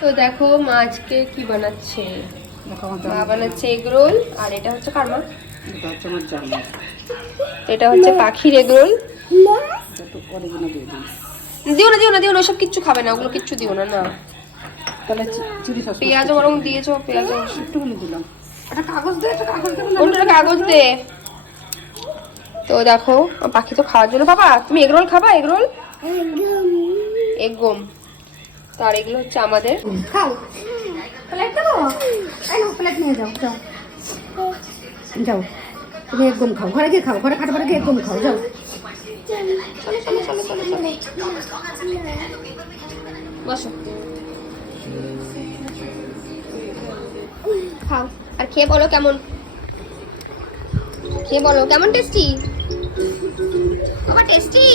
তো দেখো মা আজকে কি বানাচ্ছে। মা বানাচ্ছে এগ রোল, আর এটা হচ্ছে কার মা? এটা হচ্ছে পাখির এগ রোল। দিও না দিও না দিও না, ওসব কিচ্ছু খাবে না, ওগুলো কিচ্ছু দিও না। না পেঁয়াজ বরং দিয়েছো, পেঁয়াজ একটুখানি দিলাম। একটা কাগজ দে, একটা কাগজ দে, ওটা কাগজ দে। তো দেখো পাখি তো খাওয়ার জন্য। বাবা তুমি এগ রোল খাবা? এগ রোল এগ গম। তো আর এগুলো হচ্ছে আমাদের। খাও প্লেট দেবো, প্লেট নিয়ে যাও, যাও যাও, তুমি একদম খাও, ঘরে গিয়ে খাও, ঘরে খাটে পরে গিয়ে একদম খাও, যাও। চলো চলো চলো চলো চলো বসো, খাও আর খেয়ে বলো কেমন, খেয়ে বলো কেমন টেস্টি। বাবা টেস্টি।